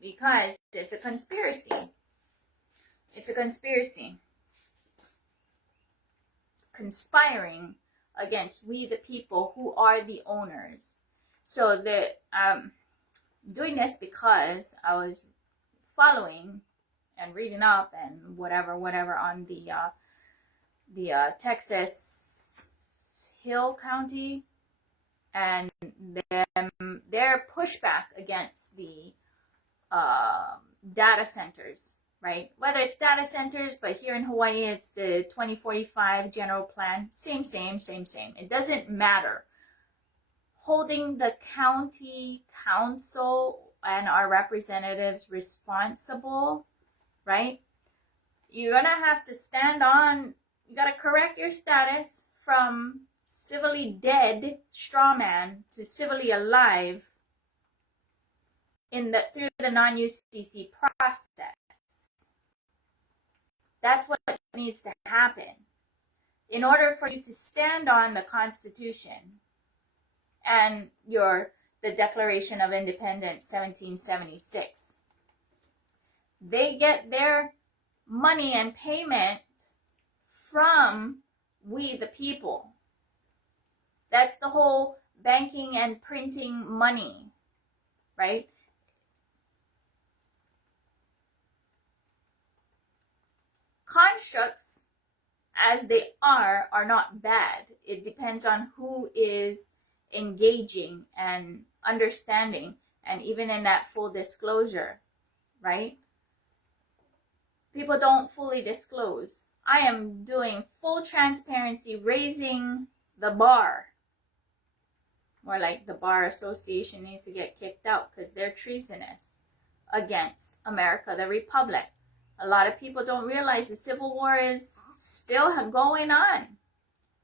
because it's a conspiracy. It's a conspiracy. Conspiring against we the people who are the owners. So doing this because I was following and reading up and whatever on the Texas Hill County and their pushback against the data centers, right? Whether it's data centers, but here in Hawaii, it's the 2045 general plan. Same. It doesn't matter. Holding the county council and our representatives responsible, right? You're going to have to stand on, you got to correct your status from civilly dead straw man to civilly alive through the non-UCC process. That's what needs to happen in order for you to stand on the Constitution and the Declaration of Independence 1776. They get their money and payment from we the people. That's the whole banking and printing money, right? Constructs, as they are not bad. It depends on who is engaging and understanding, and even in that full disclosure, right? People don't fully disclose. I am doing full transparency, raising the bar. More like the Bar Association needs to get kicked out because they're treasonous against America, the Republic. A lot of people don't realize the Civil War is still going on.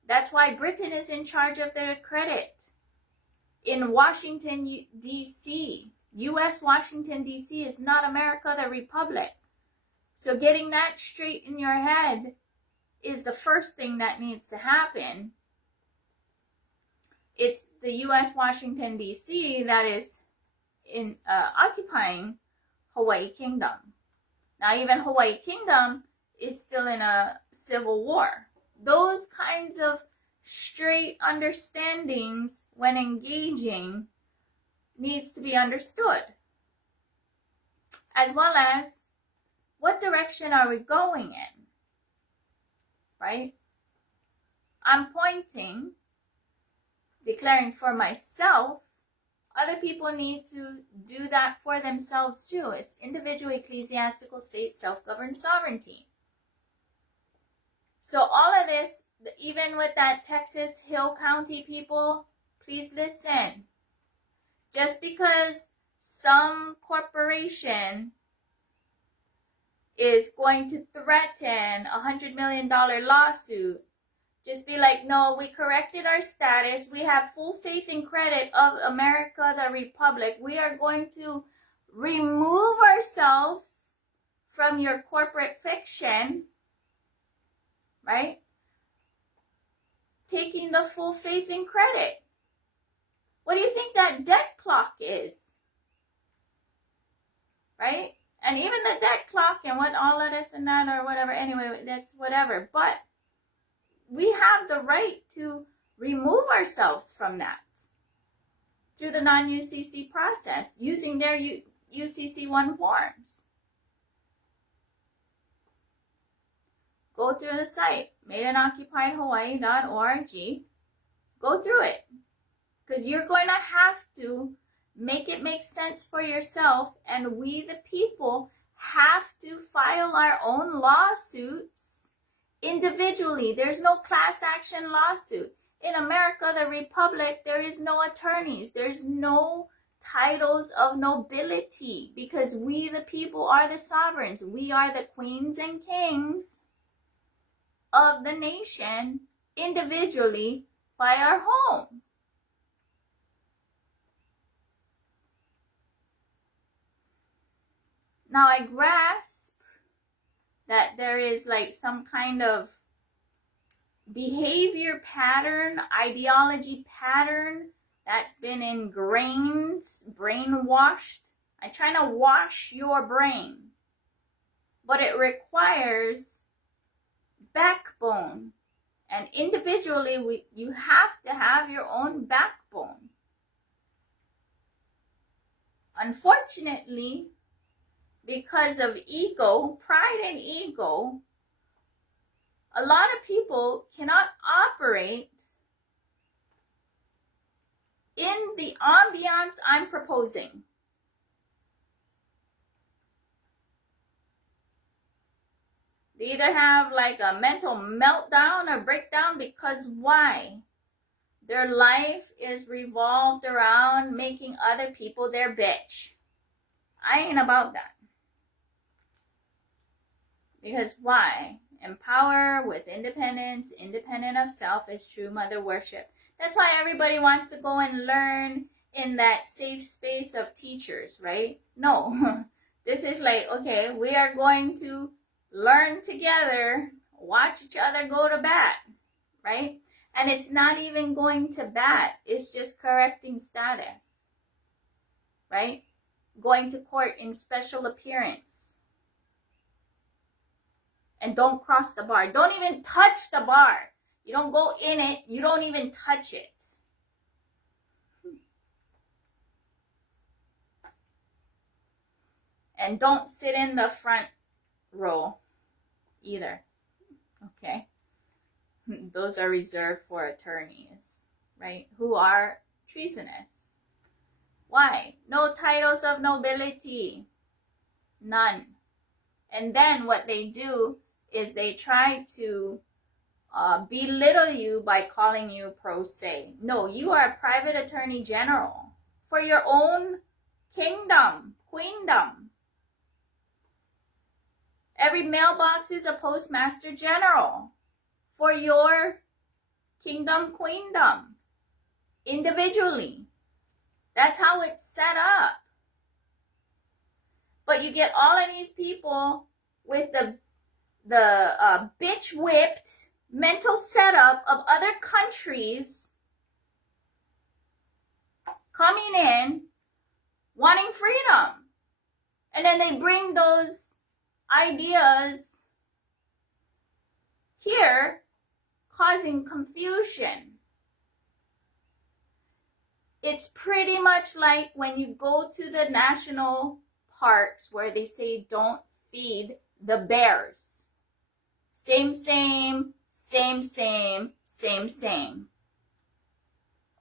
That's why Britain is in charge of their credit. In Washington, D.C., U.S. Washington, D.C. is not America, the Republic. So getting that straight in your head is the first thing that needs to happen. It's the U.S. Washington, D.C. that is occupying Hawaii Kingdom. Now, even Hawaii Kingdom is still in a civil war. Those kinds of straight understandings when engaging needs to be understood. As well as, what direction are we going in? Right? I'm pointing, declaring for myself. Other people need to do that for themselves too. It's individual, ecclesiastical, state, self-governed sovereignty. So all of this, even with that Texas Hill County people, please listen. Just because some corporation is going to threaten a $100 million lawsuit, just be like, no, we corrected our status. We have full faith and credit of America, the Republic. We are going to remove ourselves from your corporate fiction, right? Taking the full faith and credit. What do you think that debt clock is? Right? And even the debt clock and what all of this and that or whatever, anyway, that's whatever. But we have the right to remove ourselves from that through the non-UCC process using their UCC1 forms. Go through the site, madeandoccupiedhawaii.org. Go through it because you're going to have to make it make sense for yourself, and we the people have to file our own lawsuits individually. There's no class action lawsuit. In America, the Republic, there is no attorneys. There's no titles of nobility because we, the people, are the sovereigns. We are the queens and kings of the nation individually by our home. Now, I grasp that there is like some kind of behavior pattern, ideology pattern that's been ingrained, brainwashed I'm trying to wash your brain. But it requires backbone. And individually, you have to have your own backbone. Unfortunately, because of ego, pride and ego, a lot of people cannot operate in the ambiance I'm proposing. They either have like a mental meltdown or breakdown because why? Their life is revolved around making other people their bitch. I ain't about that. Because why? Empower with independence, independent of self is true mother worship. That's why everybody wants to go and learn in that safe space of teachers, right? No. This is like, okay, we are going to learn together, watch each other go to bat, right? And it's not even going to bat. It's just correcting status, right? Going to court in special appearance. And don't cross the bar. Don't even touch the bar. You don't go in it. You don't even touch it. And don't sit in the front row either. Okay? Those are reserved for attorneys, right? Who are treasonous. Why? No titles of nobility. None. And then what they do is they try to belittle you by calling you pro se. No, you are a private attorney general for your own kingdom, queendom. Every mailbox is a postmaster general for your kingdom, queendom, individually. That's how it's set up. But you get all of these people with the bitch whipped mental setup of other countries coming in wanting freedom. And then they bring those ideas here, causing confusion. It's pretty much like when you go to the national parks where they say don't feed the bears. Same.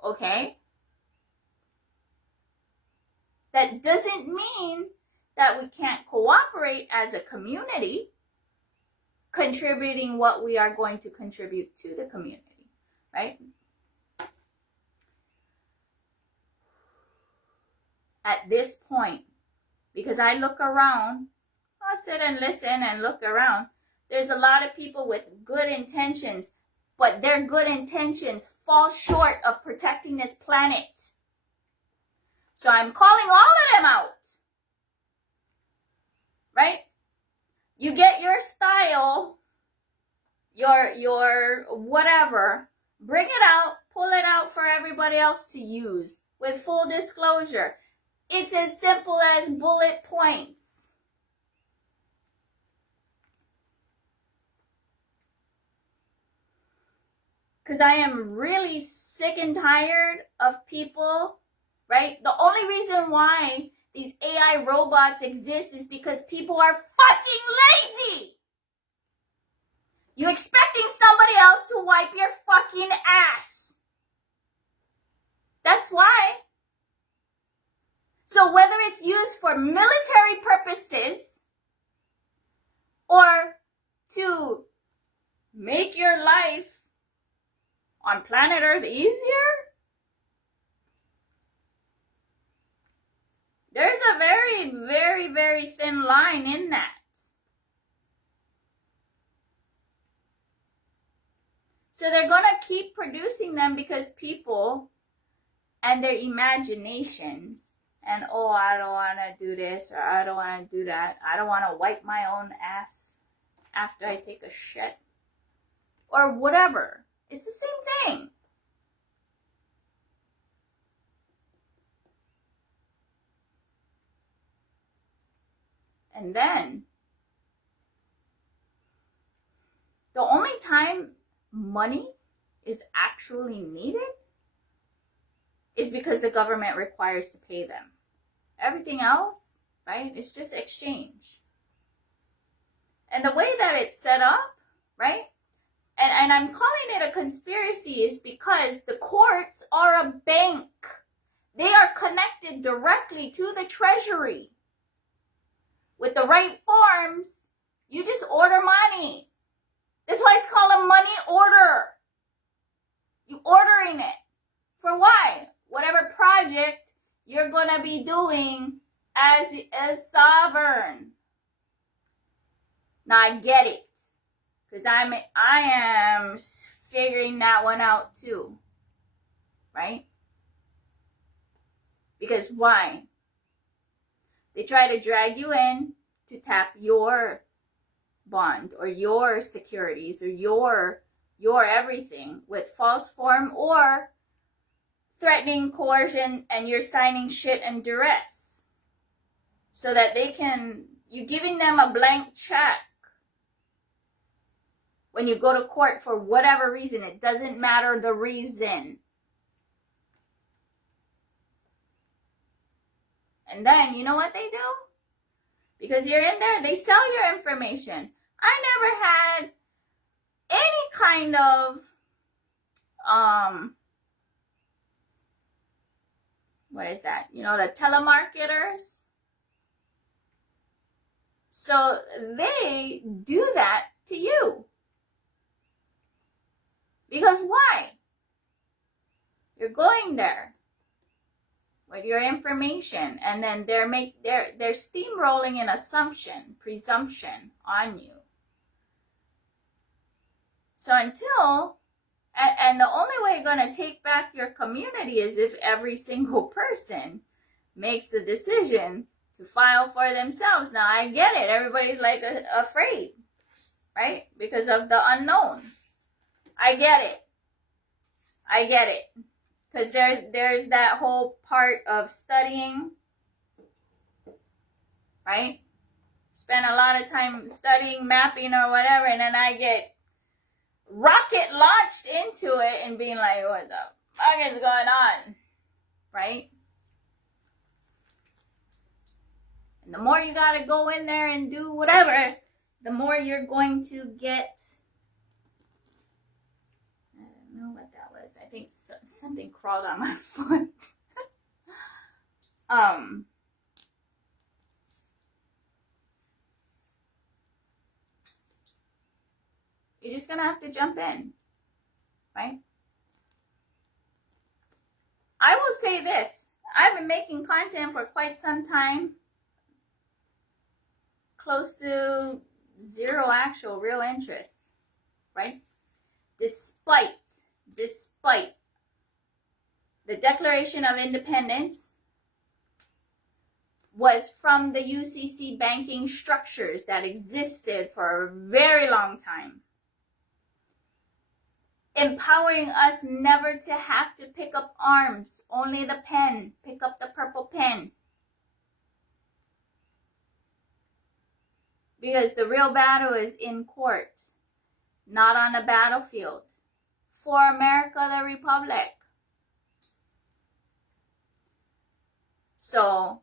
Okay? That doesn't mean that we can't cooperate as a community, contributing what we are going to contribute to the community, right? At this point, because I look around, I'll sit and listen and look around. There's a lot of people with good intentions, but their good intentions fall short of protecting this planet. So I'm calling all of them out. Right? You get your style, your whatever, bring it out, pull it out for everybody else to use with full disclosure. It's as simple as bullet points. Because I am really sick and tired of people, right? The only reason why these AI robots exist is because people are fucking lazy. You expecting somebody else to wipe your fucking ass. That's why. So whether it's used for military purposes or to make your life on planet Earth easier, there's a very, very, very thin line in that. So they're going to keep producing them because people and their imaginations and, oh, I don't want to do this or I don't want to do that. I don't want to wipe my own ass after I take a shit or whatever. It's the same thing. And then, the only time money is actually needed is because the government requires to pay them. Everything else, right, it's just exchange. And the way that it's set up, right, and I'm calling it a conspiracy is because the courts are a bank. They are connected directly to the treasury. With the right forms, you just order money. That's why it's called a money order. You ordering it. For why? Whatever project you're going to be doing as a sovereign. Now I get it. Because I am figuring that one out too. Right? Because why? They try to drag you in to tap your bond or your securities or your everything with false form or threatening, coercion, and you're signing shit and duress. So that you're giving them a blank check. When you go to court for whatever reason, it doesn't matter the reason. And then, you know what they do? Because you're in there, they sell your information. I never had any kind of, what is that? You know, the telemarketers. So they do that to you. Because why? You're going there with your information, and then they're steamrolling an presumption on you. So until, and the only way you're going to take back your community is if every single person makes a decision to file for themselves. Now I get it. Everybody's like afraid, right? Because of the unknown. I get it. Because there's that whole part of studying, right? Spend a lot of time studying, mapping, or whatever, and then I get rocket launched into it and being like, what the fuck is going on, right? And the more you gotta go in there and do whatever, the more you're going to get. I don't know what that was. I think something crawled on my foot. You're just gonna have to jump in, right? I will say this. I've been making content for quite some time. Close to zero actual real interest, right? Despite the Declaration of Independence was from the UCC banking structures that existed for a very long time, empowering us never to have to pick up arms, only the pen, pick up the purple pen. Because the real battle is in court, not on the battlefield. For America, the Republic. So,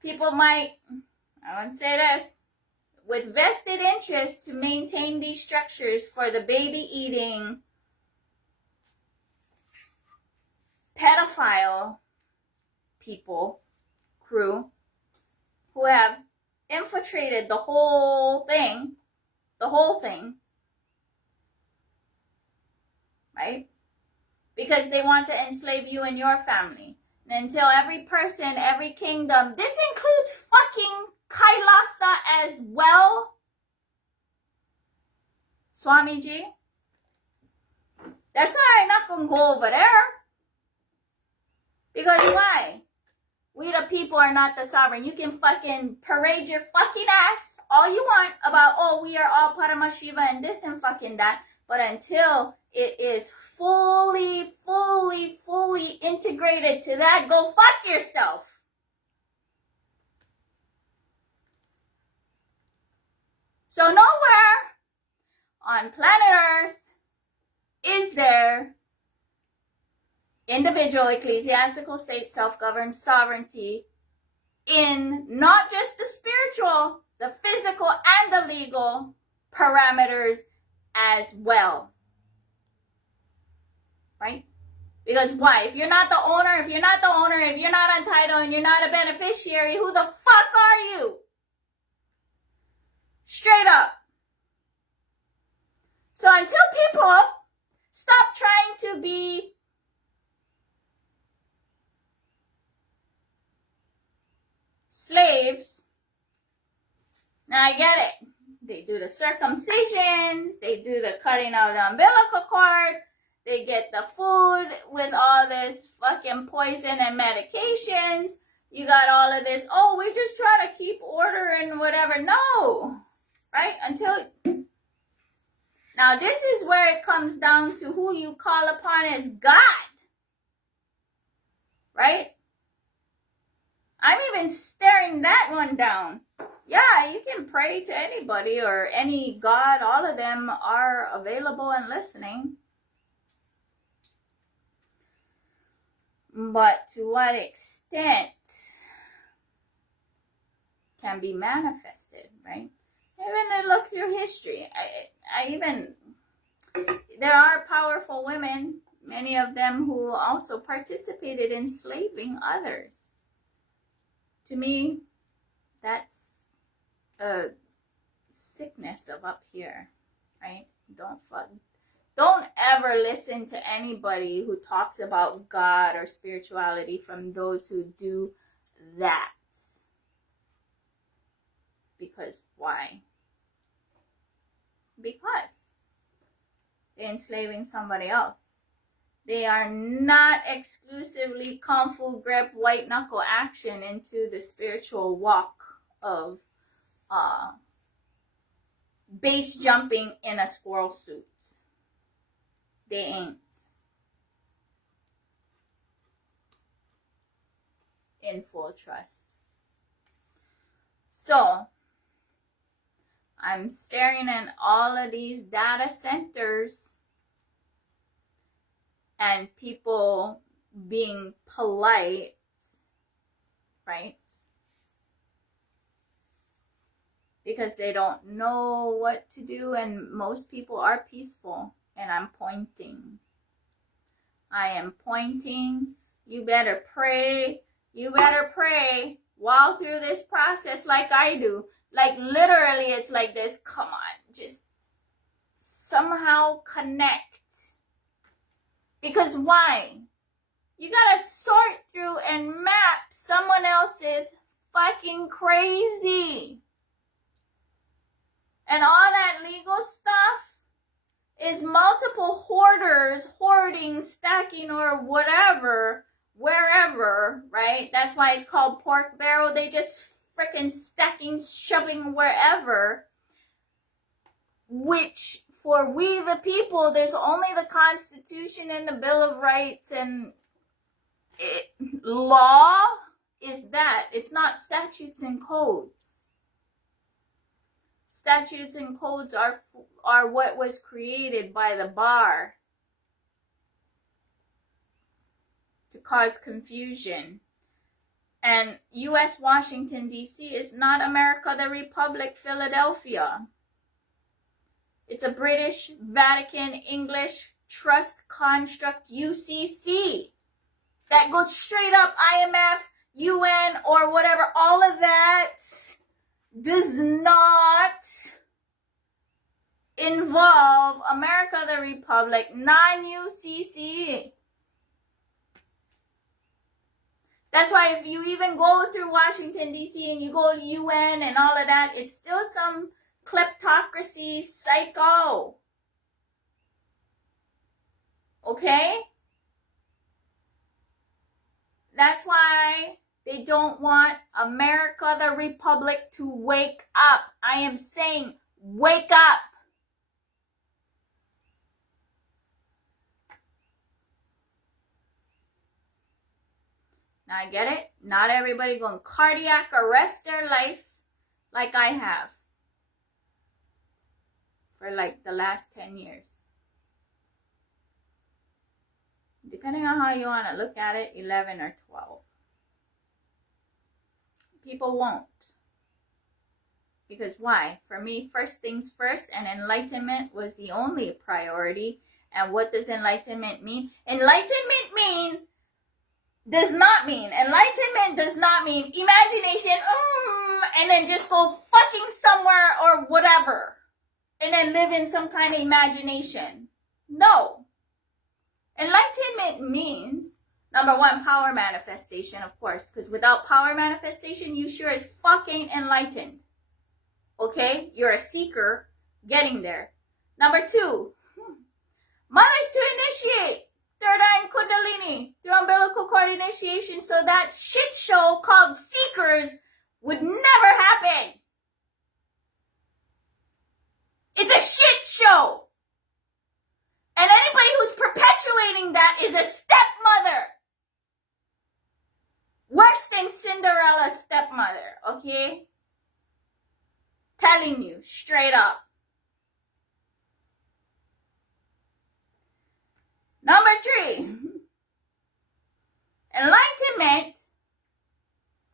people might, I want to say this, with vested interest to maintain these structures for the baby-eating, pedophile people, crew, who have infiltrated the whole thing, right? Because they want to enslave you and your family. And until every person, every kingdom, this includes fucking Kailasa as well, Swamiji. That's why I'm not gonna go over there. Because why? We the people are not the sovereign. You can fucking parade your fucking ass all you want about, oh, we are all Paramashiva and this and fucking that. But until it is fully integrated to that, go fuck yourself. So nowhere on planet Earth is there individual, ecclesiastical, state, self-governed sovereignty in not just the spiritual, the physical, and the legal parameters as well. Right? Because why? If you're not the owner, if you're not entitled, and you're not a beneficiary, who the fuck are you? Straight up. So until people stop trying to be slaves, now I get it. They do the circumcisions, they do the cutting of the umbilical cord, they get the food with all this fucking poison and medications. You got all of this, oh, we just try to keep order and whatever. No, right? Now this is where it comes down to who you call upon as God, right? I'm even staring that one down. Yeah, you can pray to anybody or any God. All of them are available and listening. But to what extent can be manifested, right? Even look through history. There are powerful women, many of them who also participated in enslaving others. To me, that's a sickness of up here, right? Don't ever listen to anybody who talks about God or spirituality from those who do that. Because why? Because they're enslaving somebody else. They are not exclusively kung fu grip white knuckle action into the spiritual walk of base jumping in a squirrel suit. They ain't. In full trust. So, I'm staring at all of these data centers and people being polite, right? Because they don't know what to do, and most people are peaceful. And I'm pointing. I am pointing. You better pray. You better pray while through this process like I do. Like literally it's like this. Come on. Just somehow connect. Because why? You gotta sort through and map someone else's fucking crazy. And all that legal stuff is multiple hoarders hoarding, stacking, or whatever, wherever, right? That's why it's called pork barrel. They just freaking stacking, shoving wherever. Which, for we the people, there's only the Constitution and the Bill of Rights, and law is that. It's not statutes and codes. Statutes and codes are what was created by the bar to cause confusion. And U.S. Washington, D.C. is not America the Republic, Philadelphia. It's a British, Vatican, English, trust construct, UCC. That goes straight up IMF, UN, or whatever. All of that does not involve America the Republic, non-UCC. That's why if you even go through Washington, D.C. and you go to UN and all of that, it's still some kleptocracy psycho. Okay? That's why they don't want America the Republic to wake up. I am saying, wake up. Now I get it. Not everybody going to cardiac arrest their life like I have. for like the last 10 years. Depending on how you want to look at it, 11 or 12. People won't. Because why? For me, first things first, and enlightenment was the only priority. And what does enlightenment mean? Enlightenment does not mean imagination, and then just go fucking somewhere or whatever, and then live in some kind of imagination. No. Enlightenment means, number one, power manifestation, of course, because without power manifestation, you sure as fuck ain't enlightened. Okay? You're a seeker getting there. Number two, mothers to initiate third eye kundalini through umbilical cord initiation, so that shit show called seekers would never happen. It's a shit show. And anybody who's perpetuating that is a stepmother. Worse than Cinderella's stepmother, okay? Telling you straight up. Number 3. Enlightenment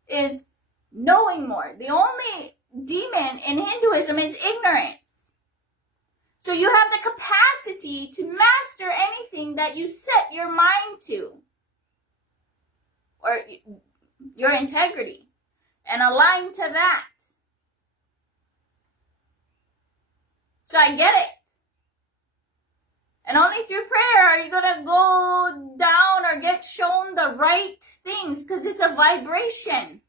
is knowing more. The only demon in Hinduism is ignorance. So you have the capacity to master anything that you set your mind to. Or your integrity. And align to that. So I get it. And only through prayer are you going to go down or get shown the right things, because it's a vibration.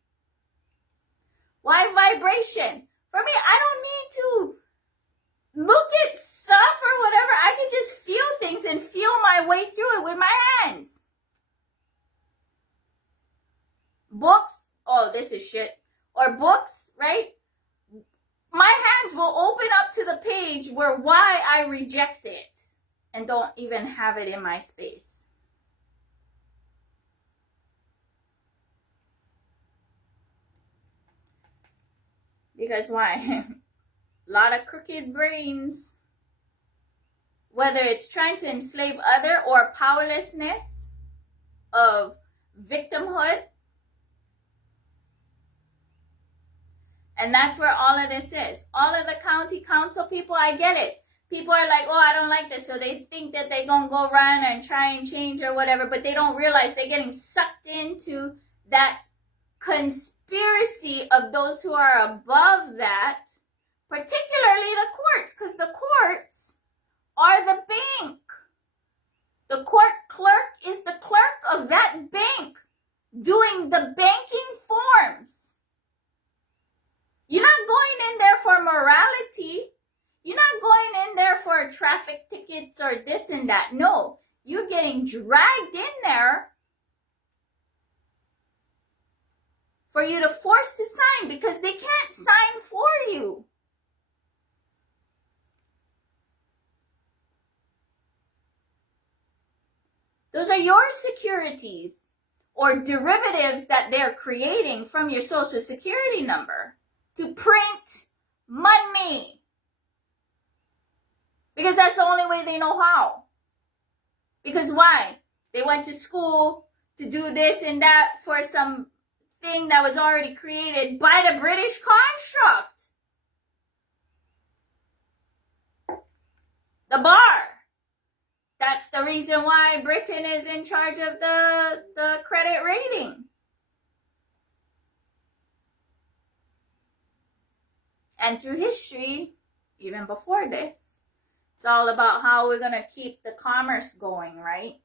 Why vibration? For me, I don't need to look at stuff or whatever. I can just feel things and feel my way through it with my hands. Books, oh, this is shit. Or books, right? My hands will open up to the page where why I reject it and don't even have it in my space. Because why? A lot of crooked brains. Whether it's trying to enslave other or powerlessness of victimhood. And that's where all of this is. All of the county council people, I get it. People are like, oh, I don't like this. So they think that they're going to go run and try and change or whatever. But they don't realize they're getting sucked into that conspiracy of those who are above that. Particularly the courts. Because the courts are the bank. The court clerk is the clerk of that bank. Doing the banking forms. You're not going in there for morality. You're not going in there for traffic tickets or this and that. No, you're getting dragged in there for you to force to sign because they can't sign for you. Those are your securities or derivatives that they're creating from your social security number to print money. Because that's the only way they know how. Because why? They went to school to do this and that for some thing that was already created by the British construct. The bar. That's the reason why Britain is in charge of the credit rating. And through history, even before this, it's all about how we're going to keep the commerce going, right?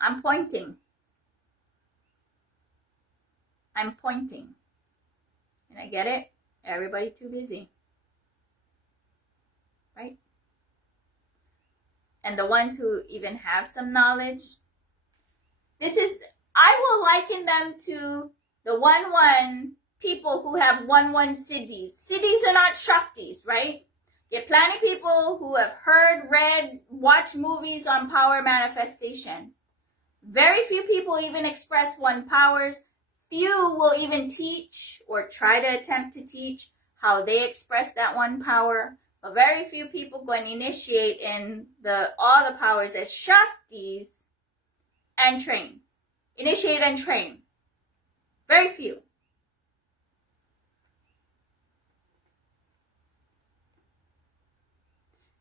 I'm pointing. And I get it. Everybody too busy. Right? And the ones who even have some knowledge, I will liken them to the 1-1 people who have 1-1 siddhis. Siddhis are not shaktis, right? Get plenty of people who have heard, read, watched movies on power manifestation. Very few people even express 1 powers. Few will even teach or try to attempt to teach how they express that one power. But very few people go and initiate in all the powers as Shaktis and train. Initiate and train. Very few.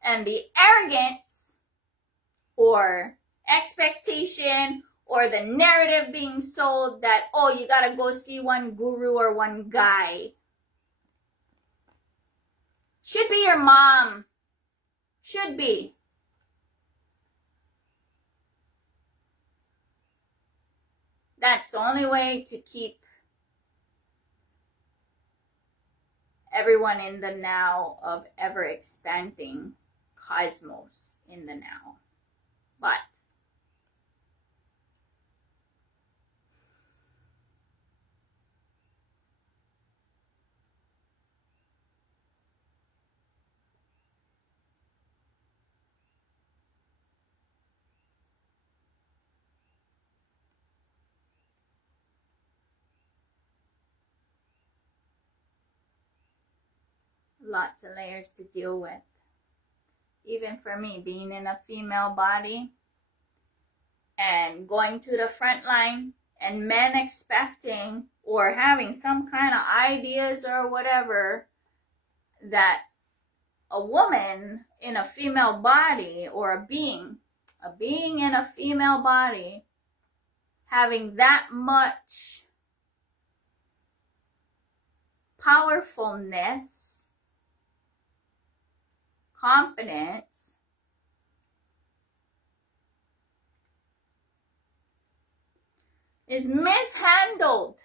And the arrogance or expectation or the narrative being sold that, oh, you gotta go see one guru or one guy, should be your mom. Should be. That's the only way to keep everyone in the now of ever expanding cosmos in the now. But lots of layers to deal with. Even for me, being in a female body and going to the front line and men expecting or having some kind of ideas or whatever that a woman in a female body or a being in a female body having that much powerfulness, confidence, is mishandled.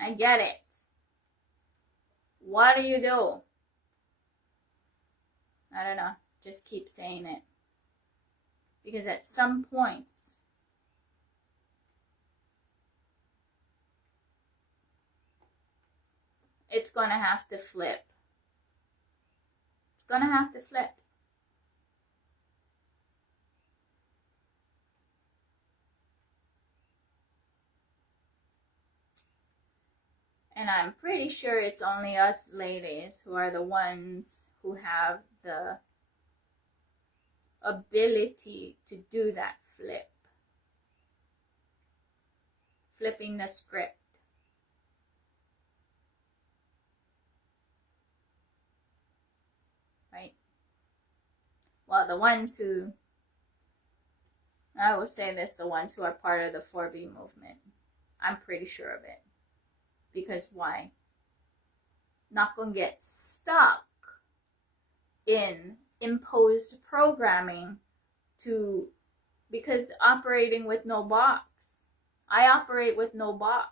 I get it. What do you do? I don't know. Just keep saying it. Because at some point, it's going to have to flip. It's going to have to flip. And I'm pretty sure it's only us ladies who are the ones who have the ability to do that flip. Flipping the script. Right? Well, the ones who, I will say this, the ones who are part of the 4B movement. I'm pretty sure of it. Because why? Not gonna get stuck in imposed programming because operating with no box. I operate with no box.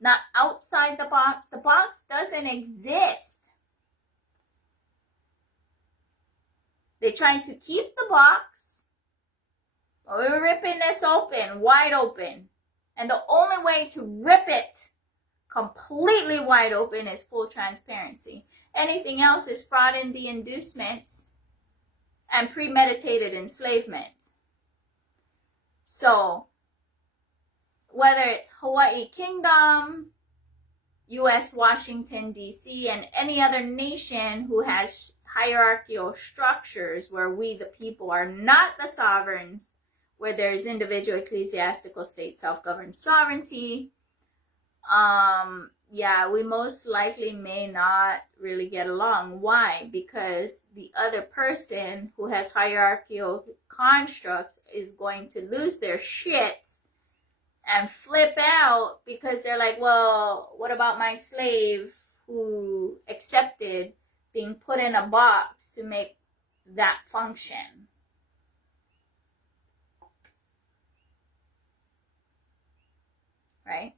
Not outside the box. The box doesn't exist. They're trying to keep the box. But we're ripping this open, wide open. And the only way to rip it completely wide open is full transparency. Anything else is fraud in the inducement and premeditated enslavement. So, whether it's Hawaii Kingdom, U.S. Washington, D.C., and any other nation who has hierarchical structures where we, the people, are not the sovereigns, where there's individual ecclesiastical state self-governed sovereignty, we most likely may not really get along. Why? Because the other person who has hierarchical constructs is going to lose their shit and flip out because they're like, well, what about my slave who accepted being put in a box to make that function? Right?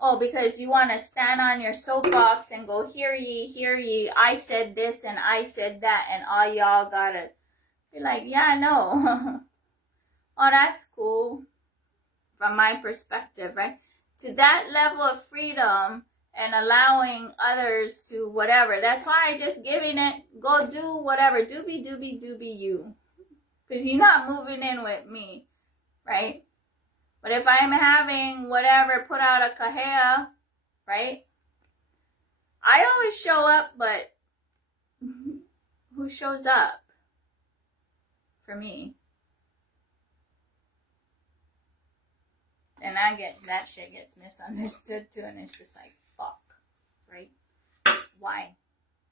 Oh, because you want to stand on your soapbox and go, hear ye, I said this and I said that, and all y'all gotta be like, yeah, no. Oh, that's cool. From my perspective, right? To that level of freedom and allowing others to whatever. That's why I just giving it, go do whatever. Doobie you. Because you're not moving in with me. right? But if I'm having whatever put out a kahea, right? I always show up, but who shows up for me? And that shit gets misunderstood too, and it's just like, fuck, right? Why?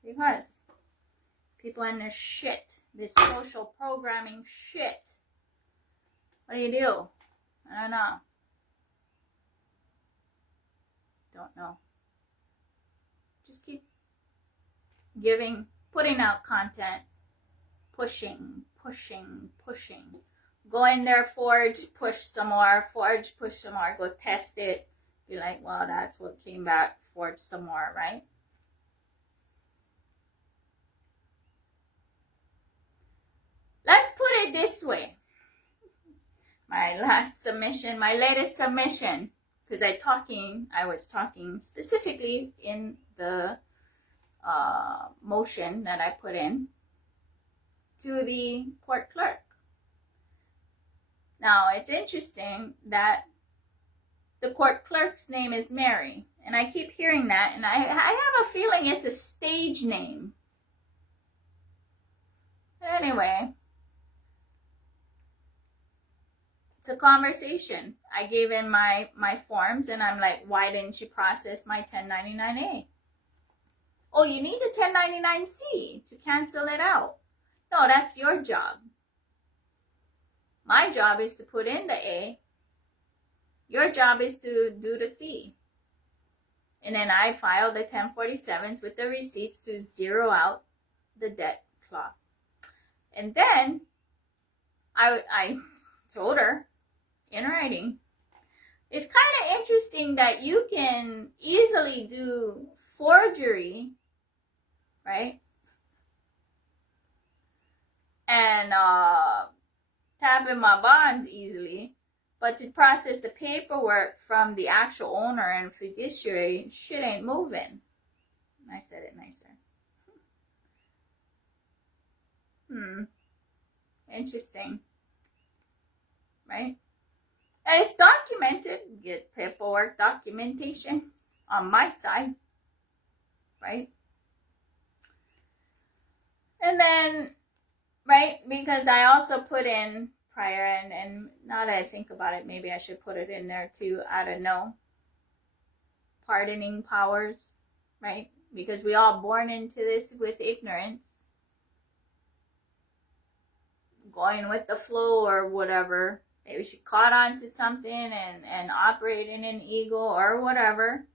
Because people in this shit, this social programming shit. What do? I don't know. Don't know. Just keep putting out content, pushing. Go in there, forge, push some more, go test it. Be like, well, that's what came back, forge some more, right? Let's put it this way. My latest submission, because I was talking specifically in the motion that I put in to the court clerk. Now, it's interesting that the court clerk's name is Mary, and I keep hearing that, and I have a feeling it's a stage name. But anyway, it's a conversation. I gave in my forms, and I'm like, why didn't you process my 1099-A? Oh, you need the 1099-C to cancel it out. No, that's your job. My job is to put in the A. Your job is to do the C. And then I file the 1047s with the receipts to zero out the debt clock. And then I told her in writing, it's kind of interesting that you can easily do forgery, right? And tap in my bonds easily, but to process the paperwork from the actual owner and fiduciary, shit ain't moving. I said it nicer. Interesting, right? And it's documented. Get paperwork documentation on my side, right? And then, right, because I also put in prior, and now that I think about it, maybe I should put it in there too. I don't know. Pardoning powers, right? Because we all born into this with ignorance. Going with the flow or whatever. Maybe she caught on to something and operating in ego or whatever.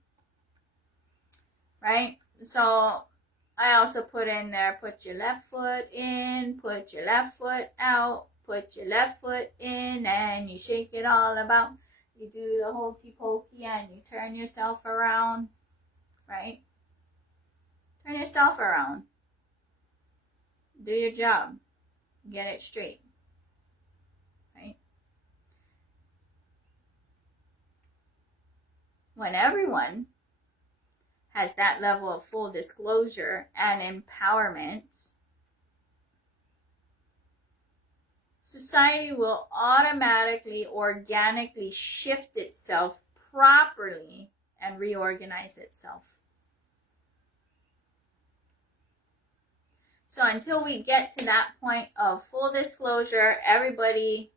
Right? So I also put in there, put your left foot in, put your left foot out, put your left foot in, and you shake it all about. You do the hokey pokey and you turn yourself around. Right? Turn yourself around. Do your job. Get it straight. Right? When everyone has that level of full disclosure and empowerment, society will automatically, organically shift itself properly and reorganize itself. So until we get to that point of full disclosure, everybody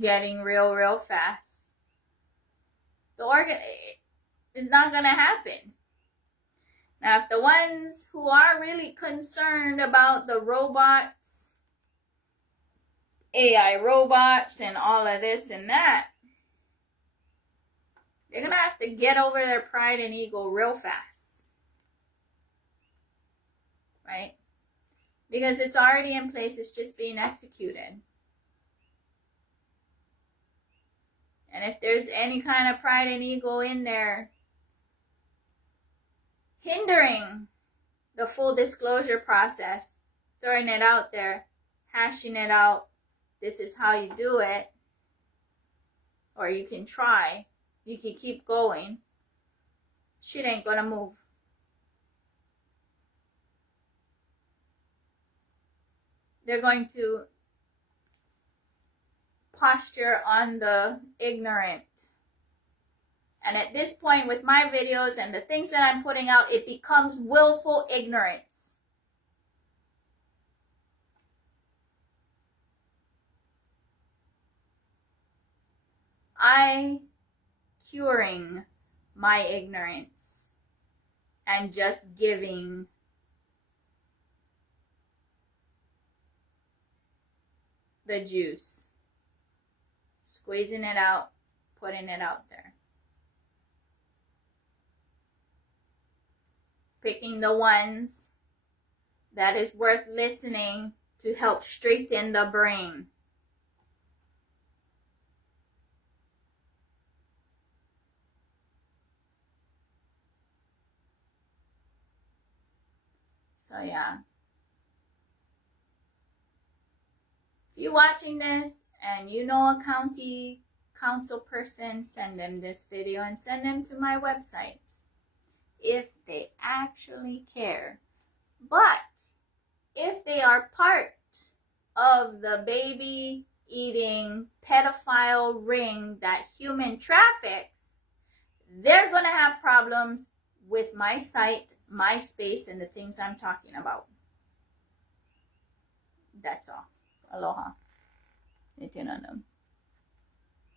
getting real fast, it's not going to happen. Now, if the ones who are really concerned about the robots, AI robots, and all of this and that, they're going to have to get over their pride and ego real fast. Right? Because it's already in place, it's just being executed. And if there's any kind of pride and ego in there hindering the full disclosure process, throwing it out there, hashing it out, this is how you do it, or you can try, you can keep going, shit ain't gonna move. They're going to posture on the ignorant. And at this point with my videos and the things that I'm putting out, it becomes willful ignorance. I curing my ignorance and just giving the juice, squeezing it out, putting it out there. Picking the ones that is worth listening to help straighten the brain. So yeah. If you're watching this and you know a county council person, send them this video and send them to my website if they actually care. But if they are part of the baby eating pedophile ring that human traffics, they're going to have problems with my site, my space, and the things I'm talking about. That's all. Aloha. ATTN.